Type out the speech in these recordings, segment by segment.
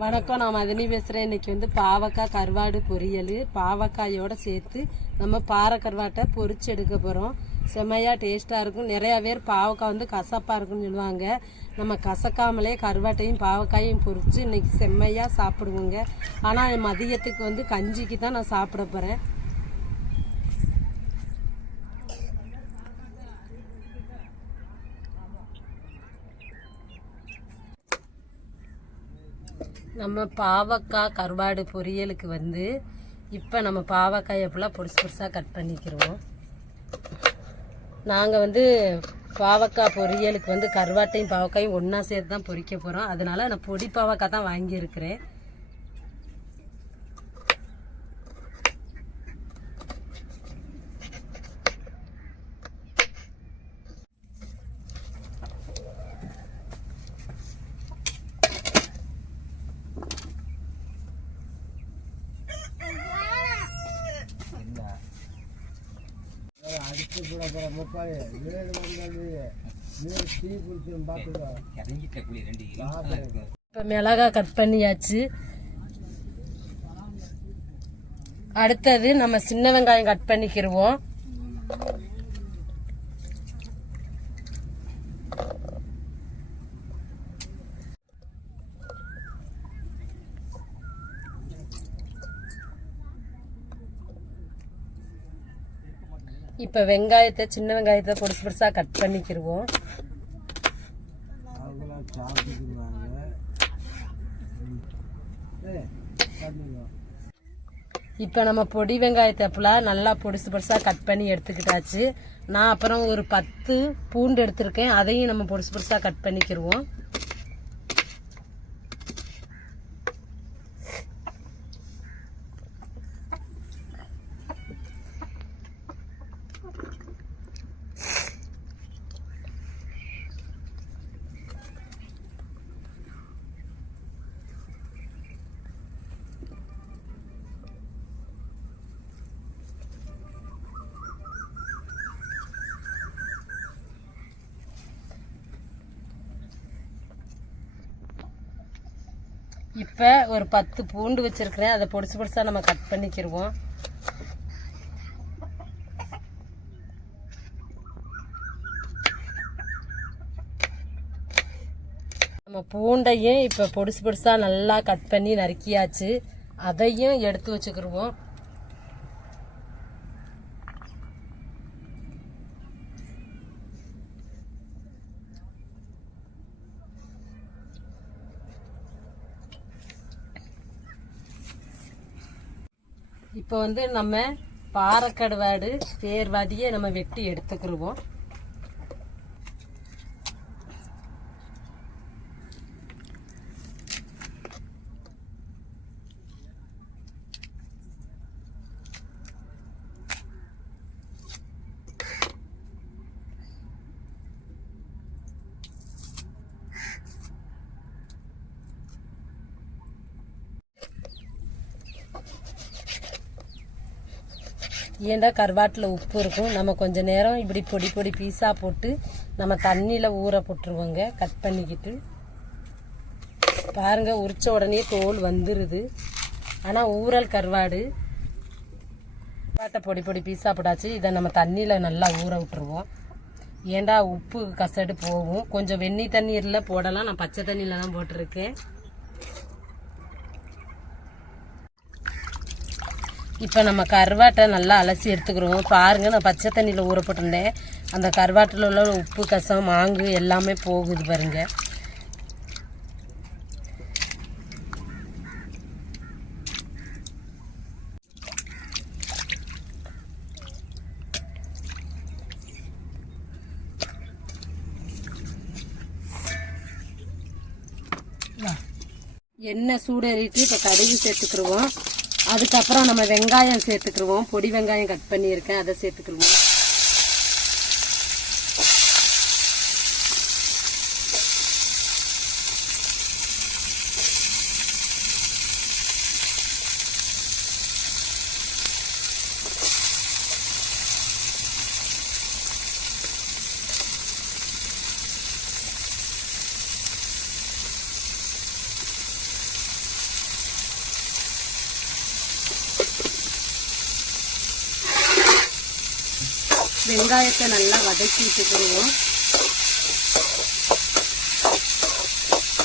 வணக்கம். நான் மதினி பேசுகிறேன் இன்னைக்கு வந்து பாவக்காய் கருவாடு பொரியல். பாவக்காயோட சேர்த்து நம்ம பாறை கருவாட்டை பொரிச்சு எடுக்க போகிறோம் செம்மையாக டேஸ்ட்டாக இருக்கும். நிறையா பேர் பாவக்காய் வந்து கசப்பாக இருக்குன்னு சொல்லுவாங்க. நம்ம கசக்காமலே கருவாட்டையும் பாவக்காயும் பொரிச்சு இன்னைக்கு செம்மையாக சாப்பிடுவோங்க. ஆனால் மதியத்துக்கு வந்து கஞ்சிக்கு தான் நான் சாப்பிட போகிறேன் நம்ம பாவக்காய் கருவாடு பொரியலுக்கு வந்து இப்போ நம்ம பாவக்காய் எப்படிலாம் பொடிசு பொடிசாக கட் பண்ணிக்கிறோம் நாங்கள் வந்து பாவக்காய் பொரியலுக்கு வந்து கருவாட்டையும் பாவக்காயும் ஒன்றா சேர்த்து தான் பொரிக்க போகிறோம் அதனால் நான் பொடி பாவக்காய் தான் வாங்கியிருக்கிறேன். அடிச்சு கூட போற முப்பாடி வீடு வந்து நீர் டீ குடிச்சு பார்த்துக்கோ இப்போ மிளகாய் கட் பண்ணியாச்சு. அடுத்தது நம்ம சின்ன வெங்காயம் கட் பண்ணிக்கிருவோம். இப்போ வெங்காயத்தை சின்ன வெங்காயத்தை பொடிசு பொடிசாக கட் பண்ணிக்கிருவோம். இப்போ நம்ம பொடி வெங்காயத்தை ஃபுல்லாக நல்லா பொடிசு பொடிசாக கட் பண்ணி எடுத்துக்கிட்டாச்சு. நான் அப்புறம் ஒரு பத்து பூண்டு எடுத்திருக்கேன். அதையும் நம்ம பொடிசு பொடிசாக கட் பண்ணிக்கிருவோம். இப்போ ஒரு பத்து பூண்டு வச்சுருக்கிறேன். அதை பொடிசு பொடிசாக நம்ம கட் பண்ணிக்கிடுவோம் நம்ம பூண்டையும் இப்போ பொடிசு பொடிசாக நல்லா கட் பண்ணி நறுக்கியாச்சு. அதையும் எடுத்து வச்சுக்கிடுவோம் இப்போ வந்து நம்ம பாறைக்கடுவாடு பேர்வாதியை நம்ம வெட்டி எடுத்துக்கிடுவோம் ஏண்டா கருவாட்டில் உப்பு இருக்கும்? நம்ம கொஞ்ச நேரம் இப்படி பொடி பொடி பீஸாக போட்டு நம்ம தண்ணியில் ஊற போட்டுருவோங்க. கட் பண்ணிக்கிட்டு. பாருங்கள் உரித்த உடனே தோல் வந்துடுது ஆனால் ஊறல் கருவாடு. கருவாட்டை பொடி பொடி பீஸாக போட்டாச்சு. இதை நம்ம தண்ணியில் நல்லா ஊற விட்டுருவோம். ஏண்டா உப்பு கசடு போகும்? கொஞ்சம் வெந்நி தண்ணீரில் போடலாம். நான் பச்சை தண்ணியில் தான் போட்டிருக்கேன். இப்போ நம்ம கருவாட்டை நல்லா அலசி எடுத்துக்கிறோம். பாருங்க நான் பச்சை தண்ணியில் ஊற போட்டிருந்தேன். அந்த கருவாட்டில் உள்ள உப்பு கசம் மாங்கு எல்லாமே போகுது பாருங்க. எண்ணெய் சூடேறிட்டு இப்போ கடுகு சேர்த்துக்கிருவோம். அதுக்கப்புறம் நம்ம வெங்காயம் சேர்த்துக்கிடுவோம் பொடி வெங்காயம் கட் பண்ணியிருக்கேன் அதை சேர்த்துக்கிடுவோம் வெங்காயத்தை நல்லா வதக்கி விட்டுக்கிடுவோம்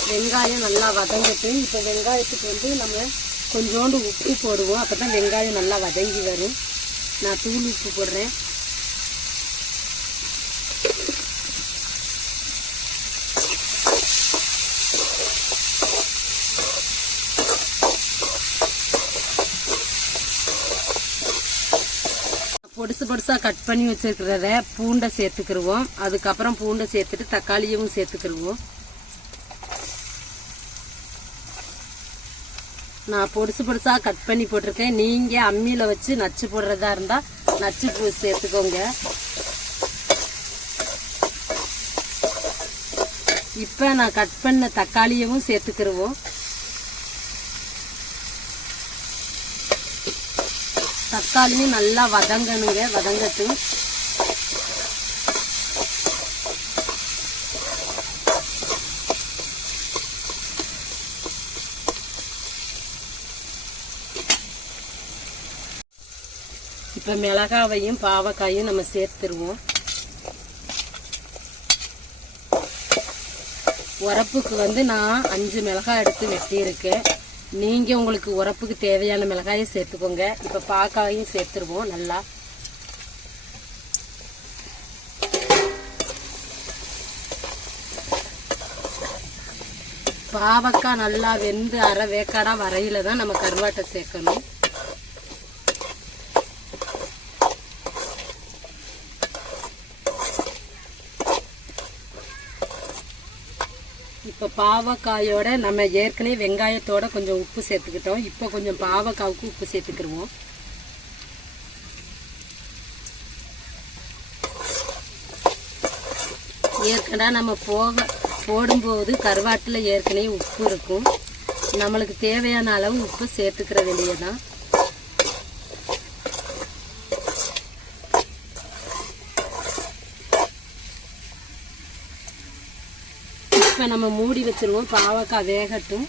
வெங்காயம் நல்லா வதங்கட்டு இப்போ வெங்காயத்துக்கு வந்து நம்ம கொஞ்சோண்டு உப்பு போடுவோம். அப்போ தான் வெங்காயம் நல்லா வதங்கி வரும். நான் தூள் உப்பு போடுறேன். பொடுசு கட் பண்ணி வச்சிருக்கிறத பூண்டை சேர்த்துக்கிருவோம். அதுக்கப்புறம் பூண்டை சேர்த்துட்டு தக்காளியும் சேர்த்துக்கிருவோம். நான் பொடுசு பொடுசாக கட் பண்ணி போட்டிருக்கேன். நீங்கள் அம்மியில் வச்சு நச்சு போடுறதா இருந்தால் நச்சு பூ சேர்த்துக்கோங்க. இப்போ நான் கட் பண்ண தக்காளியவும் சேர்த்துக்கிருவோம். தக்காளியும் நல்லா வதங்கணுங்க வதங்கட்டும். இப்போ மிளகாவையும் பாவக்காயும் நம்ம சேர்த்துருவோம். உரப்புக்கு வந்து நான் அஞ்சு மிளகாய் எடுத்து வெட்டியிருக்கேன். நீங்கள் உங்களுக்கு உரப்புக்கு தேவையான மிளகாயை சேர்த்துக்கோங்க. இப்போ பாக்காயும் சேர்த்துருவோம் நல்லா. பாவக்காய் நல்லா வெந்து அரை வேக்காடா வரையில் தான் நம்ம கருவாட்டை சேர்க்கணும் இப்போ பாவக்காயோட நம்ம ஏற்கனவே வெங்காயத்தோட கொஞ்சம் உப்பு சேர்த்துக்கிட்டோம். இப்போ கொஞ்சம் பாவக்காவுக்கு உப்பு சேர்த்துக்கிடுவோம். ஏற்கனவே நம்ம போக போடும்போது கருவாட்டில் ஏற்கனவே உப்பு இருக்கும். நம்மளுக்கு தேவையான அளவு உப்பு சேர்த்துக்கிற வேண்டியதான் இப்போ நம்ம மூடி வச்சிருவோம். பாவக்காய் வேகட்டும்.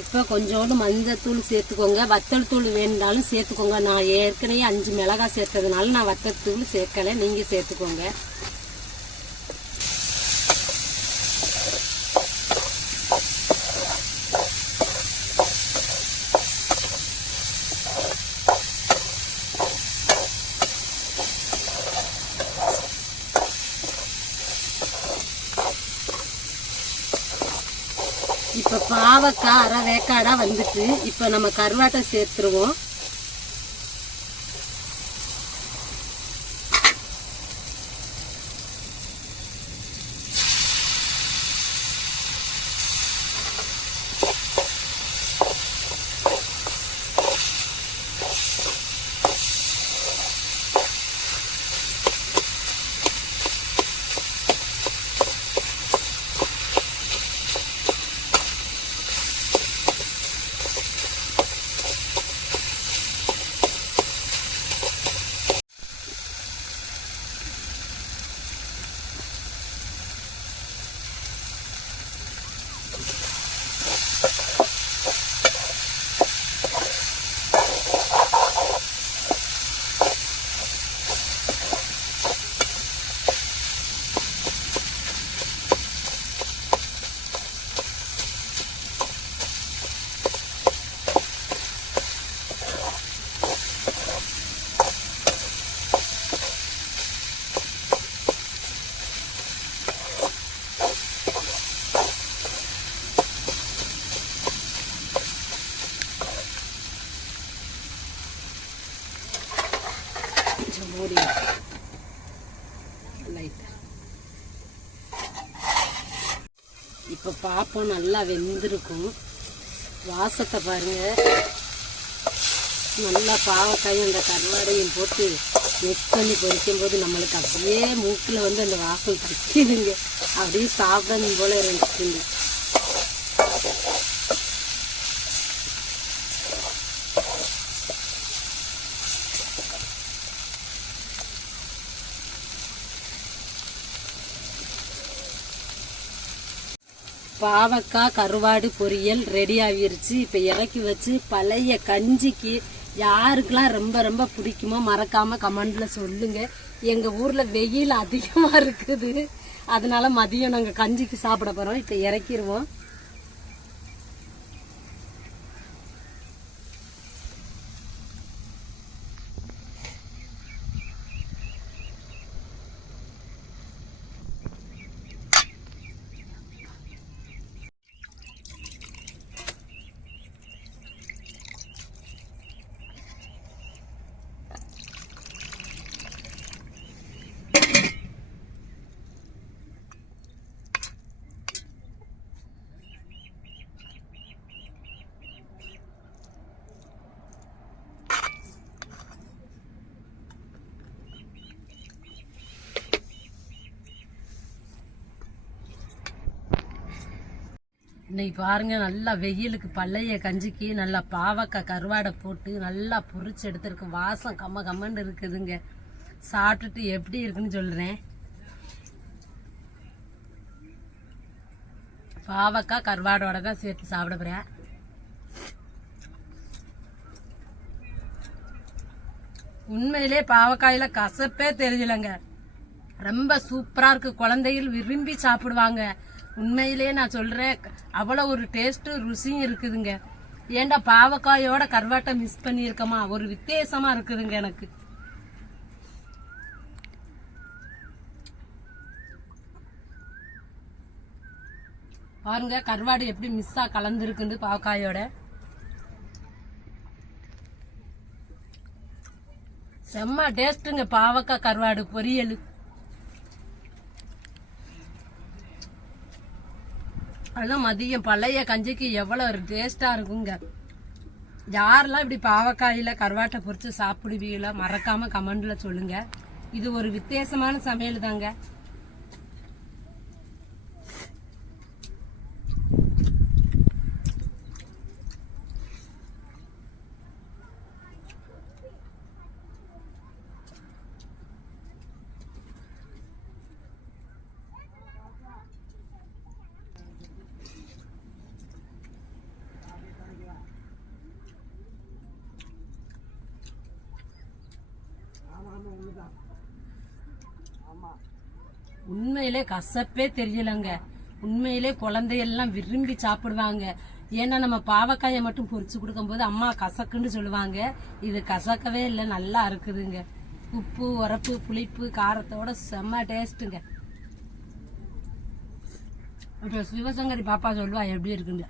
இப்போ கொஞ்சோண்டு மஞ்சத்தூள் சேர்த்துக்கோங்க. வத்தல் தூள் வேணுனாலும் சேர்த்துக்கோங்க. நான் ஏற்கனவே அஞ்சு மிளகாய் சேர்த்ததுனால நான் வத்தல் தூள் சேர்க்கலை. நீங்கள் சேர்த்துக்கோங்க இப்போ பாவக்காய் வந்துச்சு வந்துட்டு இப்போ நம்ம கருவாட்டை சேர்த்துருவோம் கொஞ்சம் மூடி லைட்டா பாப்போம் பார்ப்போம் நல்லா வெந்திருக்கும். வாசத்தை பாருங்க. நல்லா பாவக்காயும் அந்த கருவாடையும் போட்டு மிக்ஸ் பண்ணி பொரிக்கும் போது நம்மளுக்கு அப்படியே மூக்கில் வந்து அந்த வாசல் தக்கிடுங்க அப்படியே சாப்பிடணும் போல இருந்துச்சுங்க பாவக்காய் கருவாடு பொரியல் ரெடி ஆகிருச்சு. இப்போ இறக்கி வச்சு பழைய கஞ்சிக்கு யாருக்கெல்லாம் ரொம்ப ரொம்ப பிடிக்குமோ மறக்காமல் கமெண்டில் சொல்லுங்கள் எங்கள் ஊரில் வெயில் அதிகமாக இருக்குது. அதனால மதியம் நாங்கள் கஞ்சிக்கு சாப்பிட போகிறோம் இப்போ இறக்கிடுவோம் இன்னைக்கு பாருங்க நல்லா வெயிலுக்கு பழைய கஞ்சிக்கு நல்லா பாவக்காய் கருவாடை போட்டு நல்லா பொரிச்சு எடுத்துருக்கு. வாசம் கம்ம கம்மன்னு இருக்குதுங்க. சாப்பிட்டுட்டு எப்படி இருக்குன்னு சொல்றேன். பாவக்காய் கருவாடோட தான் சேர்த்து சாப்பிட போறேன். உண்மையிலே பாவக்காயில கசப்பே தெரியலங்க ரொம்ப சூப்பரா இருக்கு. குழந்தைகள் விரும்பி சாப்பிடுவாங்க. உண்மையிலேயே நான் சொல்றேன் அவ்வளோ ஒரு டேஸ்ட்டும் ருசியும் இருக்குதுங்க. ஏன்டா பாவக்காயோட கருவாட்டை மிஸ் பண்ணியிருக்கமா? ஒரு வித்தியாசமா இருக்குதுங்க எனக்கு. பாருங்க கருவாடு எப்படி மிஸ்ஸா கலந்துருக்குன்னு பாவக்காயோட. செம்ம டேஸ்ட்டுங்க பாவக்காய் கருவாடு பொரியல். அதுதான் மதியம். பழைய கஞ்சிக்கு எவ்வளோ டேஸ்ட்டாக இருக்குங்க. யாரெல்லாம் இப்படி பாவக்காயில் கருவாட்டை பொறிச்சு சாப்பிடுவீங்களோ மறக்காமல் கமெண்டில் சொல்லுங்கள் இது ஒரு வித்தியாசமான சமையல் தாங்க. உண்மையிலே கசப்பே தெரியலங்க. உண்மையிலே குழந்தையெல்லாம் விரும்பி சாப்பிடுவாங்க. ஏன்னா நம்ம பாவக்காயை மட்டும் பொரிச்சு கொடுக்கும்போது அம்மா கசக்குன்னு சொல்லுவாங்க. இது கசக்கவே இல்லை நல்லா இருக்குதுங்க. உப்பு உரப்பு புளிப்பு காரத்தோட செம்ம டேஸ்ட்டுங்க. அப்புறம் சிவசங்கரி பாப்பா சொல்லுவா எப்படி இருக்குங்க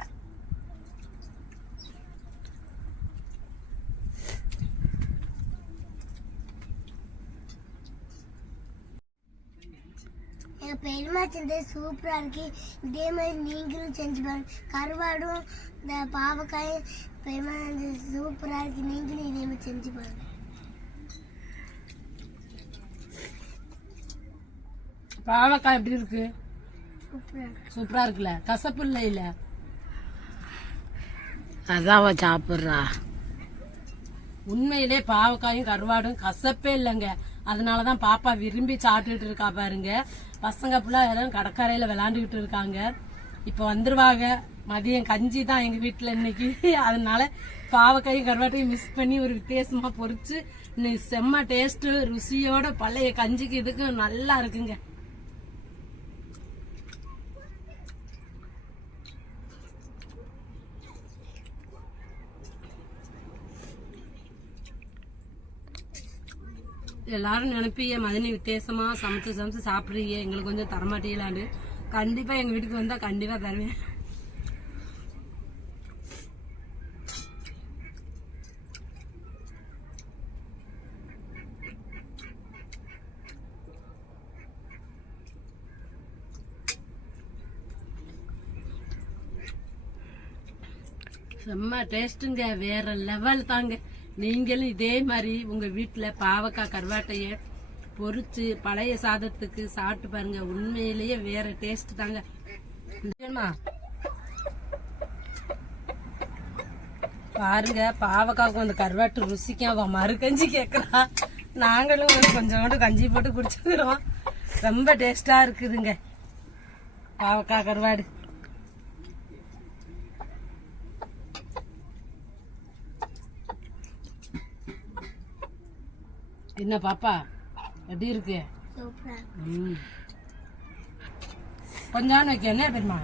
பெருமா செஞ்சது சூப்பரா இருக்கு. இதே மாதிரி நீங்களும் செஞ்சு பாருங்க. கருவாடும் இந்த பாவக்காயும் பெருமா செஞ்சது சூப்பரா இருக்கு. நீங்களும் இதே மாதிரி செஞ்சு பாருங்க. பாவக்காய் எப்படி இருக்கு? சூப்பரா இருக்கு. சூப்பரா இருக்குல்ல. கசப்பு இல்லை இல்ல அதான் சாப்பிட்றா. உண்மையிலே பாவக்காயும் கருவாடும் கசப்பே இல்லைங்க. அதனால தான் பாப்பா விரும்பி சாப்பிட்டுட்டு இருக்கா பாருங்க. பசங்க ஃபுல்லாக எல்லாம் கடற்கரையில் விளாண்டுக்கிட்டு இருக்காங்க. இப்போ வந்துருவாங்க. மதியம் கஞ்சி தான் எங்கள் வீட்டில் இன்னைக்கு. அதனால பாவக்காயும் கருவாட்டையும் மிஸ் பண்ணி ஒரு வித்தியாசமாக பொறிச்சு இன்னைக்கு செம்ம டேஸ்ட்டு ருசியோட பழைய கஞ்சிக்கு இதுக்கும் நல்லா இருக்குங்க. எல்லாரும் நினைப்பீங்க மதினி வித்தியாசமா சமைச்சு சமைச்சு சாப்பிடுறீங்க எங்களுக்கு கொஞ்சம் தரமாட்டீங்களான்னு. கண்டிப்பா எங்க வீட்டுக்கு வந்தா கண்டிப்பா தருவேன். செம்ம டேஸ்ட்டுங்க வேற லெவல் தாங்க. நீங்களும் இதே மாதிரி உங்க வீட்டுல பாவக்காய் கருவாட்டைய பொறிச்சு பழைய சாதத்துக்கு சாப்பிட்டு பாருங்க. உண்மையிலேயே வேற டேஸ்ட் தாங்க. பாருங்க பாவக்காய்க்கு அந்த கருவாட்டு ருசிக்கு அவன் மறுகஞ்சி கேக்குறா நாங்களும் கொஞ்சோண்டு கஞ்சி போட்டு குடிச்சுக்கிறோம். ரொம்ப டேஸ்டா இருக்குதுங்க. பாவக்காய் கருவாடு. என்ன பாப்பா? எப்படி இருக்கு? கொஞ்சம் வைக்க என்ன பெருமா